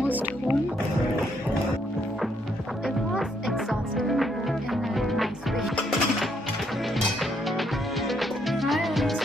almost home. It was exhausting, but in a nice way. Hi, Alice.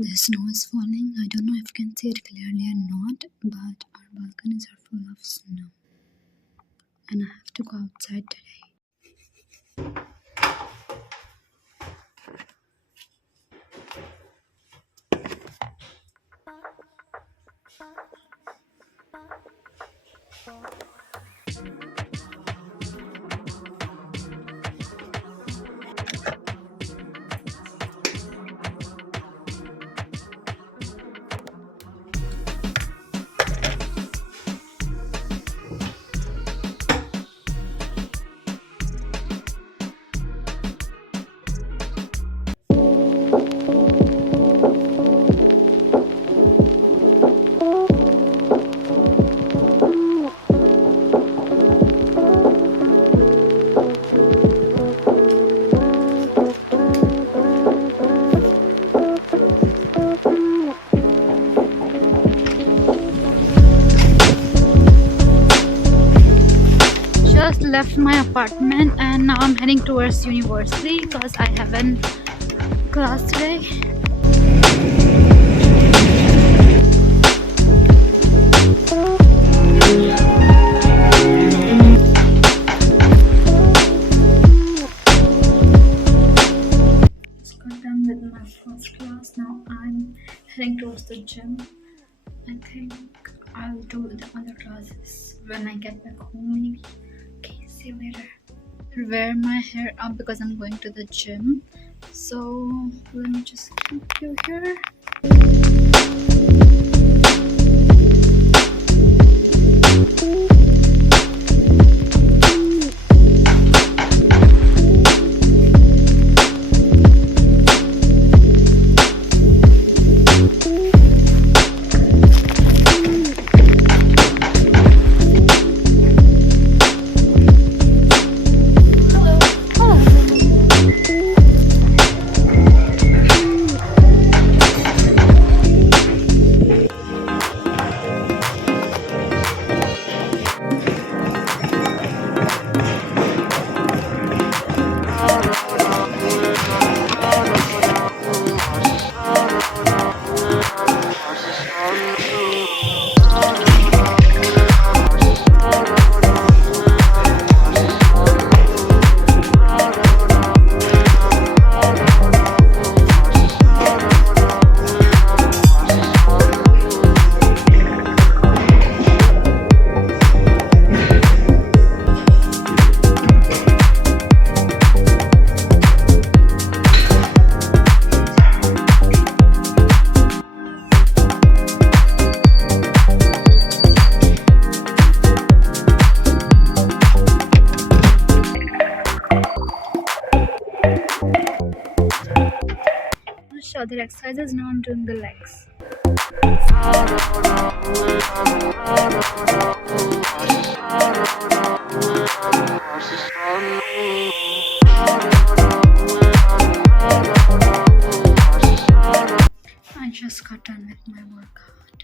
The snow is falling. I don't know if you can see it clearly or not, but our balconies are full of snow. And I have to go outside today. Just left my apartment and now I'm heading towards university because I have a class today. Just got done with my first class. Now I'm heading towards the gym. I think I'll do the other classes when I get back home maybe. Okay, see you later. Wear my hair up because I'm going to the gym. So let me just keep you here. Other exercises. Now I'm doing the legs. I just got done with my workout.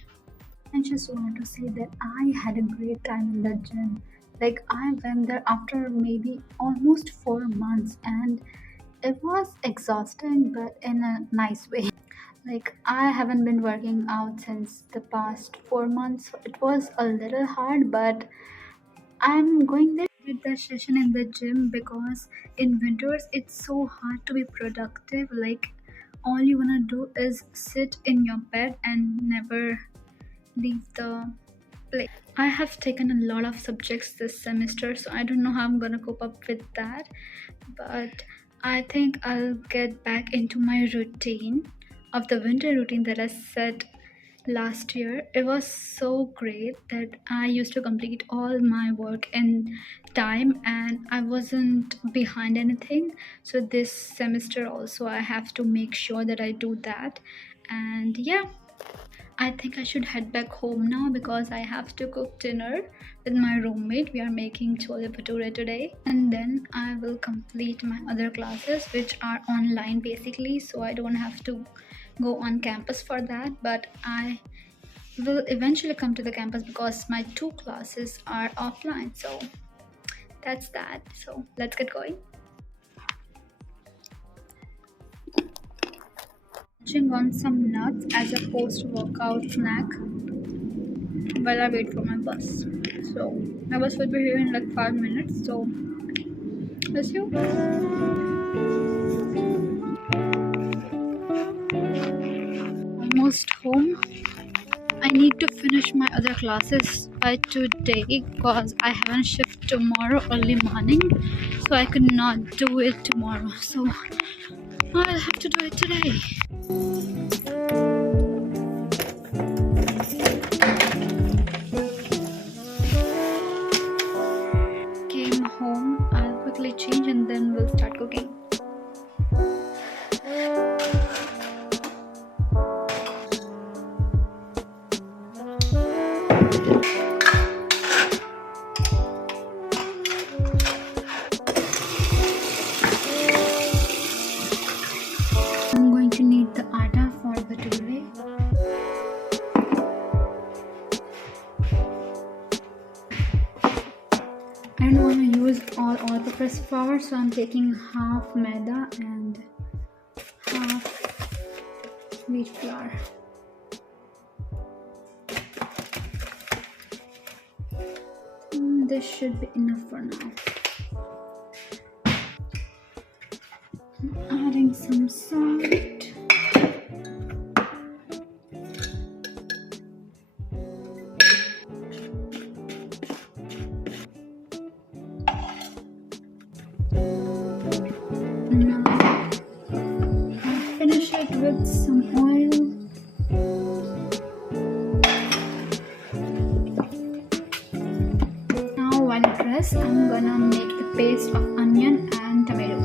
I just wanted to say that I had a great time in the gym. Like I went there after maybe almost 4 months and it was exhausting but in a nice way. Like I haven't been working out since the past 4 months. It was a little hard, but I'm going there with the session in the gym because in winters it's so hard to be productive. Like all you wanna do is sit in your bed and never leave the place. I have taken a lot of subjects this semester, so I don't know how I'm gonna cope up with that. But I think I'll get back into my routine of the winter routine that I set last year. It was so great that I used to complete all my work in time and I wasn't behind anything. So this semester also I have to make sure that I do that. And yeah, I think I should head back home now because I have to cook dinner with my roommate. We are making chole bhature today, and then I will complete my other classes, which are online basically, so I don't have to go on campus for that. But I will eventually come to the campus because my two classes are offline. So that's that. So let's get going. Munching on some nuts as a post workout snack while I wait for my bus. So my bus will be here in like 5 minutes. So let's you. Almost home. I need to finish my other classes by today because I have a shift tomorrow early morning, so I could not do it tomorrow. So I'll have to do it today. Came home. I'll quickly change and then we'll start cooking. I'm going to need the atta for bhature. I don't want to use all-purpose flour, so I'm taking half maida and half wheat flour. This should be enough for now. Adding some salt. Now I'll finish it with some oil. Now while it rests, I'm gonna make the paste of onion and tomato.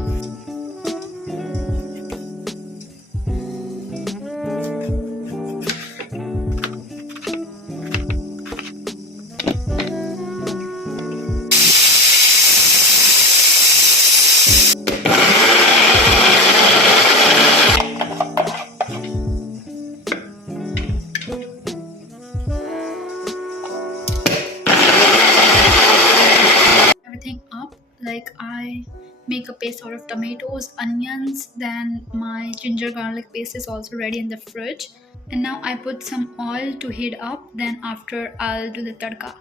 Everything up, like I make a paste out of tomatoes, onions, then my ginger garlic paste is also ready in the fridge, and now I put some oil to heat up, then after I'll do the tadka.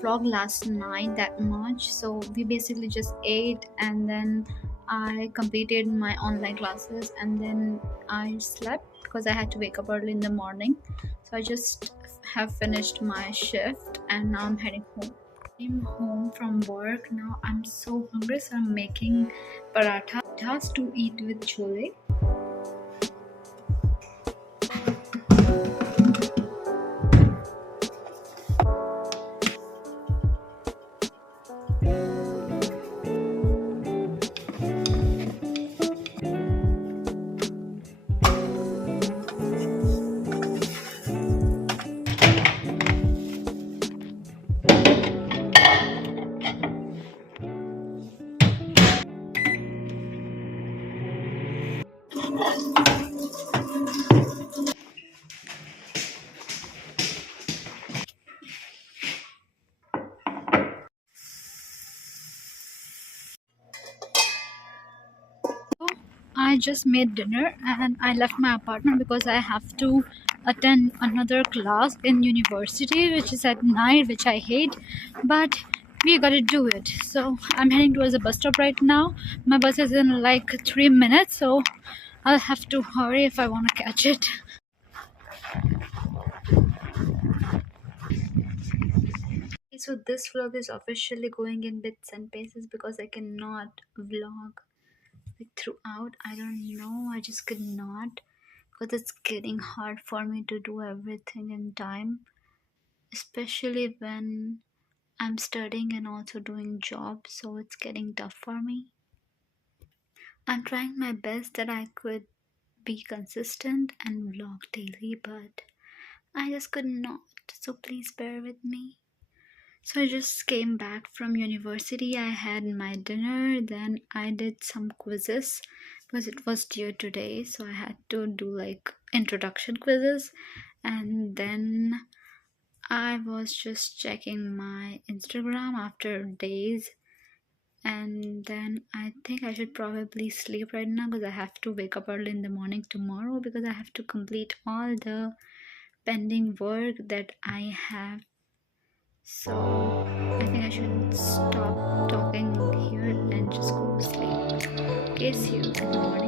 Vlog last night that much, so we basically just ate and then I completed my online classes and then I slept because I had to wake up early in the morning. So I just have finished my shift and now I'm heading home. I'm home from work now. I'm so hungry, so I'm making parathas to eat with chole. I just made dinner and I left my apartment because I have to attend another class in university, which is at night, which I hate, but we gotta do it. So I'm heading towards the bus stop right now. My bus is in like 3 minutes, so I'll have to hurry if I want to catch it. So this vlog is officially going in bits and pieces because I cannot vlog like throughout. I don't know, I just could not, because it's getting hard for me to do everything in time, especially when I'm studying and also doing jobs, so it's getting tough for me. I'm trying my best that I could be consistent and vlog daily, but I just could not. So please bear with me. So I just came back from university. I had my dinner, then I did some quizzes because it was due today. So I had to do like introduction quizzes, and then I was just checking my Instagram after days, and then I think I should probably sleep right now because I have to wake up early in the morning tomorrow because I have to complete all the pending work that I have. So I think I should stop talking here and just go to sleep. Okay, see you in the morning.